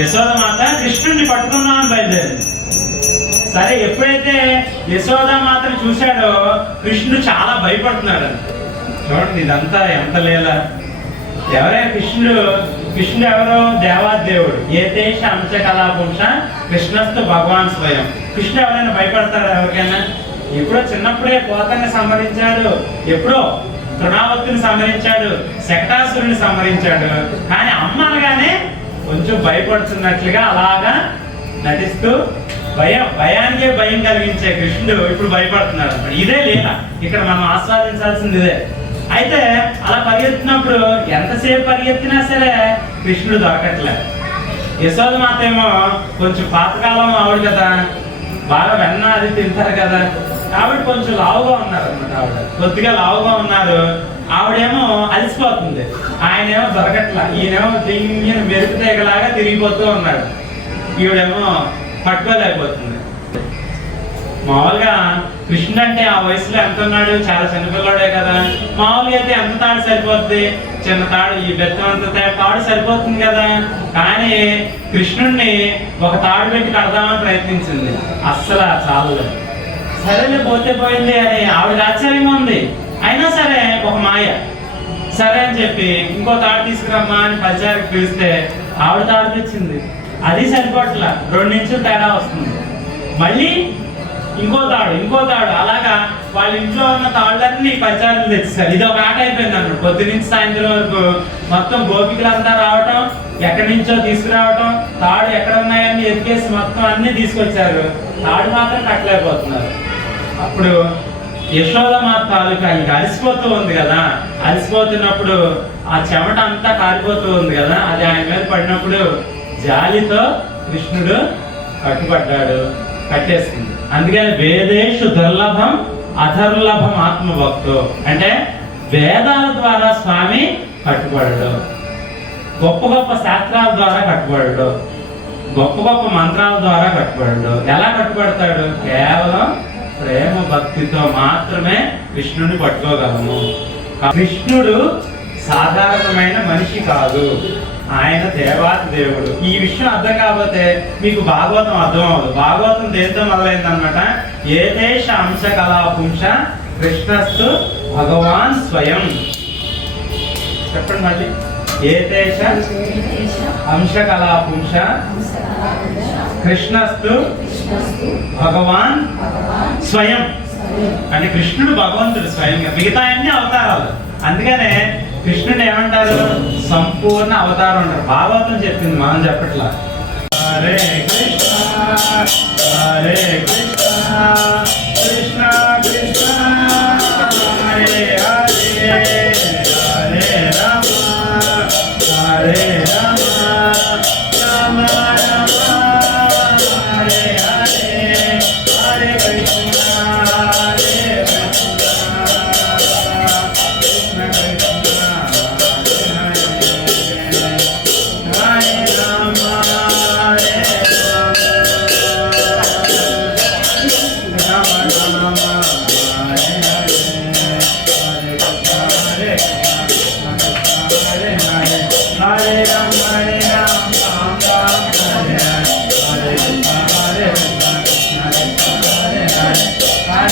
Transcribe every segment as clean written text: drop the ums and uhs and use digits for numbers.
యశోదమాత కృష్ణుడిని పట్టుకున్నామని బయలుదేరింది. సరే, ఎప్పుడైతే యశోదామాతను చూశాడో కృష్ణుడు చాలా భయపడుతున్నాడు. చూడండి, ఇదంతా ఎంత లేలా. ఎవరైనా కృష్ణుడు ఎవరో దేవాదేవుడు. ఏ దేశ అంశ కళాపుంష కృష్ణస్తు భగవాన్ స్వయం. కృష్ణుడు ఎవరైనా భయపడతాడు ఎవరికైనా? ఎప్పుడో చిన్నప్పుడే పోతని సంహరించాడు, ఎప్పుడో తృణావతిని సంహరించాడు, శకటాసురుని సంహరించాడు. కానీ అమ్మ అనగానే కొంచెం భయపడుతున్నట్లుగా అలాగా నటిస్తూ భయానికే భయం కలిగించే కృష్ణుడు ఇప్పుడు భయపడుతున్నాడు. ఇదే లీల, ఇక్కడ మనం ఆస్వాదించాల్సింది ఇదే. అయితే అలా పరిగెత్తినప్పుడు ఎంతసేపు పరిగెత్తినా సరే కృష్ణుడు దొరకట్లేదు. యశోదమాత ఏమో కొంచెం పాతకాలం ఆవిడ కదా, బాగా వెన్న అది తింటారు కదా, కాబట్టి కొంచెం లావుగా ఉన్నారు అనమాట. ఆవిడ కొద్దిగా లావుగా ఉన్నారు. ఆవిడేమో అలసిపోతుంది, ఆయనేమో దొరకట్లా. ఈయనేమో దింగిన మెరుపు తీగలాగా తిరిగిపోతూ ఉన్నాడు, ఈవిడేమో పట్టుకోలేకపోతుంది. మామూలుగా కృష్ణుడు అంటే ఆ వయసులో ఎంత ఉన్నాడు? చాలా చిన్నపిల్లాడే కదా. మామూలుగా అయితే ఎంత తాడు సరిపోద్ది? చిన్న తాడు, ఈ బెత్తం అంత తాడు సరిపోతుంది కదా. కానీ కృష్ణుడిని ఒక తాడు పెట్టి కడదామని ప్రయత్నించింది, అస్సలు చాలలేదు. సరేలే, పోతే పోయింది అని ఆవిడ ఆశ్చర్యంగా ఉంది. అయినా సరే ఒక మాయ. సరే అని చెప్పి ఇంకో తాడు తీసుకురమ్మా అని పరిచారికి పిలిస్తే ఆవిడ తాడు తెచ్చింది, అది సరిపట్ల 2 ఇంచులు తేడా వస్తుంది. మళ్ళీ ఇంకో తాడు అలాగా వాళ్ళ ఇంట్లో ఉన్న తాళ్ళన్నీ పరిచారులు తెచ్చేసారు. ఇది ఒక ఆట అయిపోయింది అన్నమాట. పొద్దు నుంచి సాయంత్రం వరకు మొత్తం గోపికలంతా రావటం, ఎక్కడి నుంచో తీసుకురావటం, తాడు ఎక్కడ ఉన్నాయని ఎతికేసి మొత్తం అన్ని తీసుకొచ్చారు. తాడు మాత్రం కట్టలేకపోతున్నారు. అప్పుడు యశోదమాత తాలూకా ఇక అలసిపోతూ ఉంది కదా, అలసిపోతున్నప్పుడు ఆ చెమట అంతా కారిపోతూ ఉంది కదా, అది ఆయన మీద పడినప్పుడు జాలితో కృష్ణుడు కట్టుబడ్డాడు, కట్టేసుకుంది. అందుకని వేదేషు దుర్లభం అధర్లభం ఆత్మభక్తో అంటే వేదాల ద్వారా స్వామి కట్టుబడడు, గొప్ప గొప్ప శాస్త్రాల ద్వారా కట్టుబడడు, గొప్ప గొప్ప మంత్రాల ద్వారా కట్టుబడడు. ఎలా కట్టుబడతాడు? కేవలం ప్రేమ భక్తితో మాత్రమే కృష్ణుడిని పట్టుకోగలము. కృష్ణుడు సాధారణమైన మనిషి కాదు, ఆయన దేవాతి దేవుడు. ఈ విషయం అర్థం కాకపోతే మీకు భాగవతం అర్థం అవ్వదు. భాగవతం దేంతో మొదలైంది అనమాట. ఏ దేశ అంశ కళాపుంష కృష్ణస్తు భగవాన్ స్వయం. చెప్పండి మళ్ళీ. ఏ దేశ అంశ కళాపుంష కృష్ణస్తు భగవాన్ స్వయం. అంటే కృష్ణుడు భగవంతుడు స్వయంగా, మిగతా అన్ని అవతారాలు. అందుకనే కృష్ణుడు ఏమంటారు? సంపూర్ణ అవతారం అంటారు. భాగవతం చెప్పింది, మనం చెప్పట్లా. హరే కృష్ణ హరే కృష్ణ కృష్ణ కృష్ణ హరే హరే హరే రామ హరే రామ రామ రామ హరే హరే హరే కృష్ణ హరే కృష్ణ కృష్ణ కృష్ణ హరే రామ హరే రామ రామ రామ హరే హరే హరే కృష్ణ హరే కృష్ణ హరే హరే హరే రామ హరే రామ రామ రామ హరే హరే హరే కృష్ణ హరే కృష్ణ కృష్ణ కృష్ణ హరే హరే హరే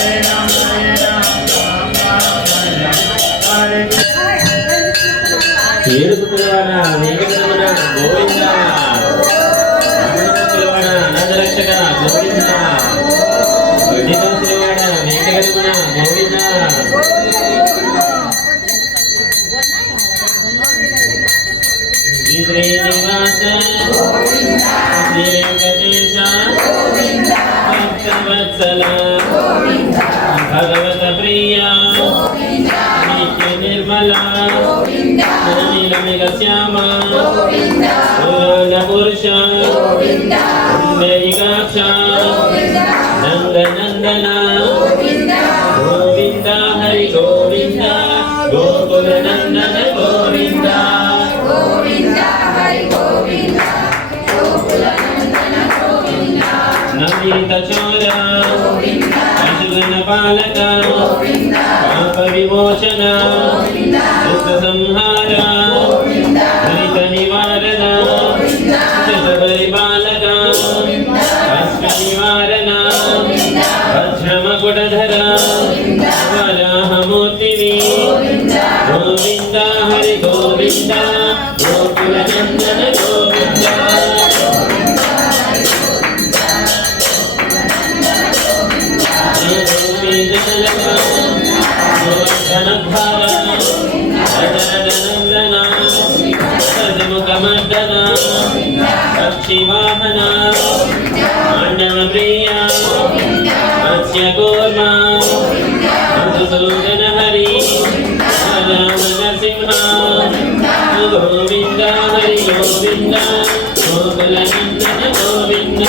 भगवत प्रिया नित्य निर्मला नीलमेघ श्यामा पुराण पुरुष कुंडलिकाक्ष नंदनंदना गोविंद हरि गोविंद गोकुल नंदन गोविंद गोविंद हरि गोविंद गोकुल नंदन गोविंद नमित चोर गोविंद अशुगण पालक गोविंद पाप विमोचन गोविंद दुष्ट संहार गोविंद हरित निवारण गोविंद जट परिपालक कष्ट निवारण वज्रमकुटधर वराहमूर्तिनि गोविंद हरि गोविंद गोकुल नंदन गोविंद पक्षिवाहन मांडव प्रिया मत्स्य कूर्मा मधुसूदन हरि राम नरसिंह गोविंद हरि गोविंद गोकुल नंदन गोविंद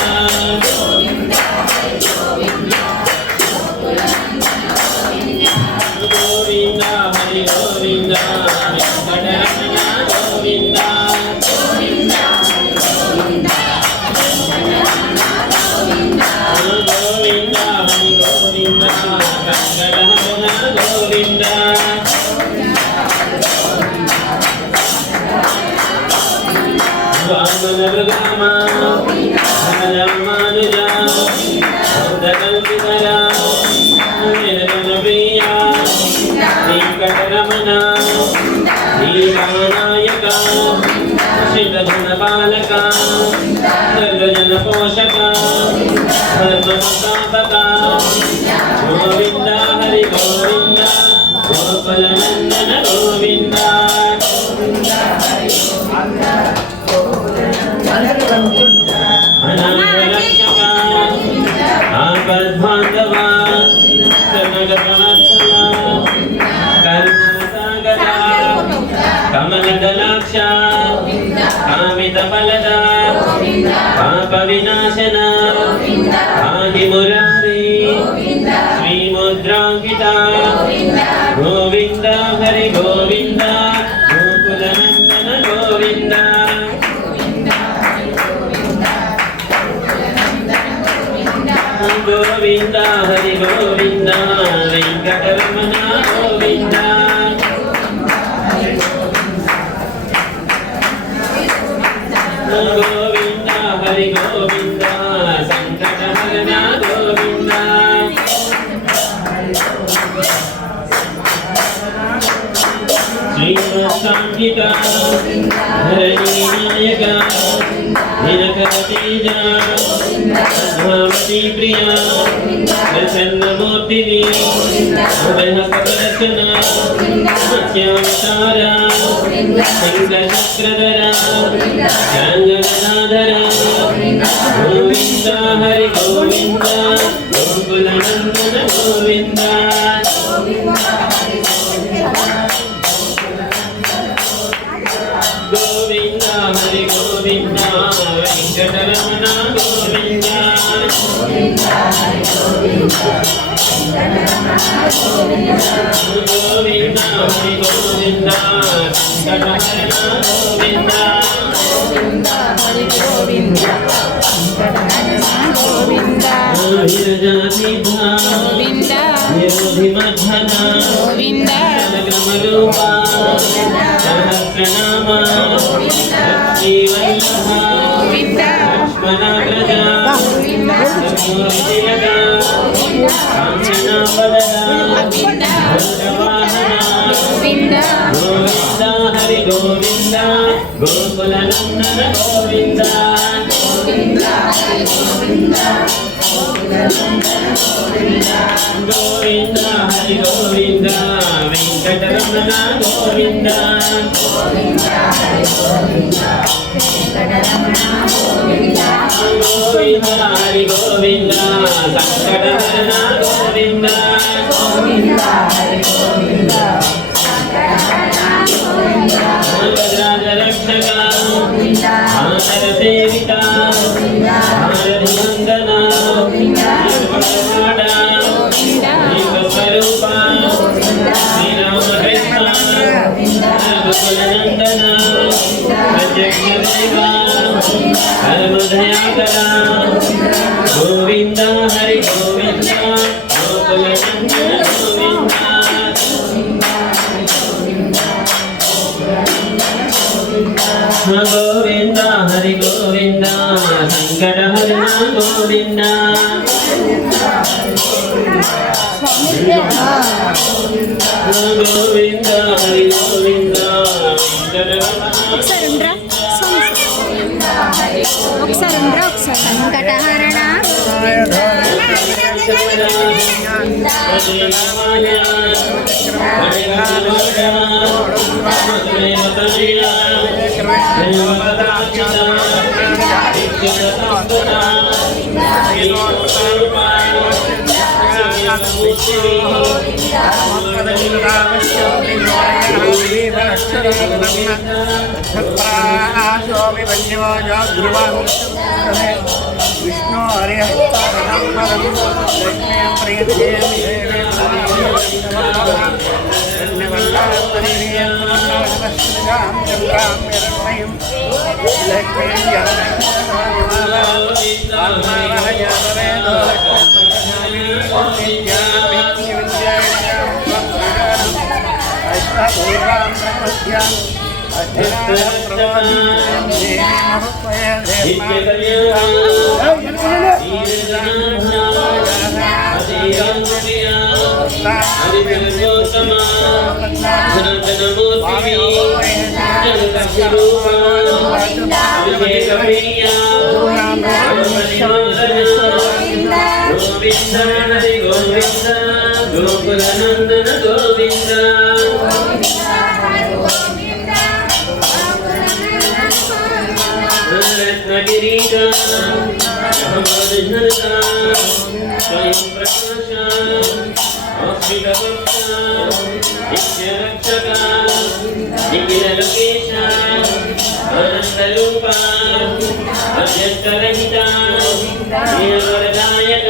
गोविंद हरि गोविंद वेंकटरमण गोविंद गोविंद हरि गोविंद वेंकटरमण गोविंद वामन मृगामा मानुजा कल्पितरा प्रिया वेंकटरमण दीवानायक श्रीधनपालक सर्वजन पोषक धर्मस्थापक गोविंद हरि गोविंद गोकुल नंदन गोविंद अनाथरक्षक आपद्बांधव शरणगतवत्सल करुणासागर कमलदलाक्ष कामितफलद पापविनाशन आदिमुरारी श्रीमुद्राङ्किता गोविंद हरि गोविंद गोकुल नंदन गोविंद गोविंद हरि गोविंद वेंकटरमण गोविंद गोविंद हरि गोविंद संकटहरण गोविंद श्रीमत्साङ्गिक धरणी नायक दिनकरतेज पद्मावती प्रिया प्रसन्नमूर्तिनि उदयहस्तप्रदर्शन मत्स्यावतार शङ्खचक्रधर चाङ्गगदाधर गोविंद हरि गोविंद गोकुल नंदन गोविंद गोविंद हरि गोविंद वेंकटरमण गोविंद गोविंद हरि गोविंद वेंकटरमण गोविंद विरजासिद्धा निरोधिमध्वना समग्रमरूपा सहस्रनाम लक्ष्मीवल्लभ लक्ष्मणाग्रजा मूर्तिलका काञ्चनावदना भद्रवाहना गोविंद हरि गोविंद गोकुल नंदन गोविंद गोविंद हरि गोविंद वेंकटरमण गोविंद गोविंद हरि गोविंद संकटहरण పరమదయాకర గోవింద హరి గోవింద గోకులనందన గోవింద గోవింద హరి గోవింద సంకటహరణ గోవింద గోవింద హరి గోవింద ఒకసారి సంకటహరణ विष्णु हरे గోకులనందన గోవింద రత్నగిరీశ స్వయం ప్రకాశ ఆశ్రితభక్త నిత్యరక్షక నిఖిల లోకేశ ఆనందరూప అవ్యక్తరహిత వరదాయక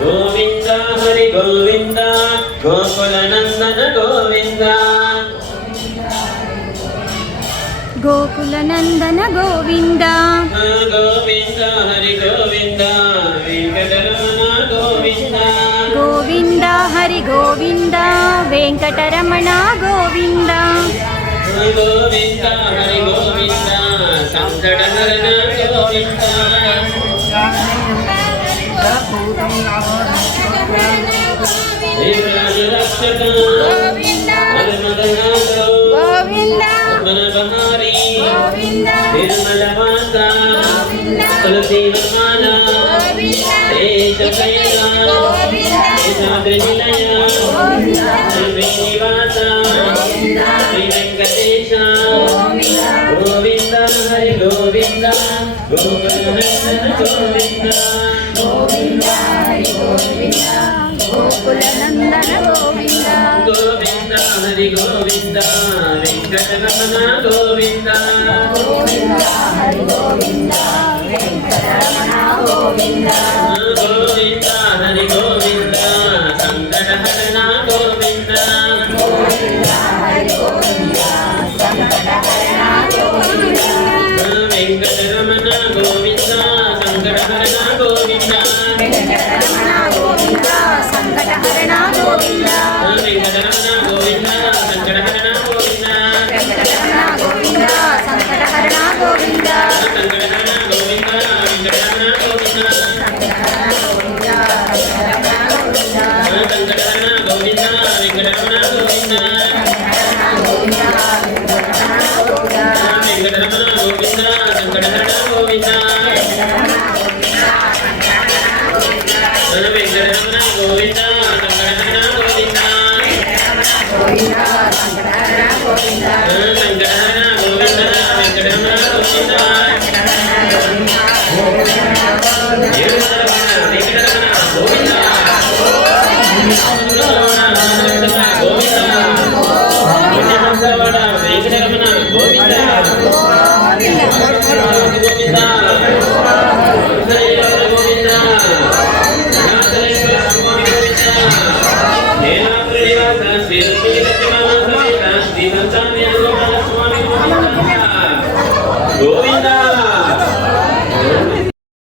గోవింద హరి గోవింద గోకులనందన గోవింద గోకులనందన గోవింద గోవింద హరి గోవింద వెంకటరమణ గోవింద గోవింద హరి గోవింద వెంకటరమణ గోవింద గోవింద హరి గోవింద సంకటహరణ గోవింద రక్షక గోవింద మనబహారి నిర్మల మాత తులసి వమాన దేశపయన దేశాద్రి నిలయ శ్రీనివాస శ్రీ వెంకటేశ గోవింద హరి గోవింద గోకులనందన గోవింద గోకులనందన గోవింద గోవింద హరి గోవింద వెంకటరమణ గోవింద గోవింద హరి గోవింద సంకటహరణ గోవింద వెంకటరమణ గోవింద సంకటహరణ గోవింద వెంకటరమణ గోవింద సంకటహరణ గోవింద వెంకటరమణ గోవింద సంకటహరణ గోవింద వెంకటరమణ గోవింద సంకటహరణ గోవింద సంకటహరణ గోవింద వెంకటరమణ గోవింద సంకటహరణ గోవింద వెంకటరమణ గోవింద వెంకటరమణ గోవింద సంకటహరణ గోవింద వెంకటరమణ గోవింద సంకటహరణ గోవింద సంకటహరణ గోవింద వెంకటరమణ గోవింద వెంకటరమణ గోవింద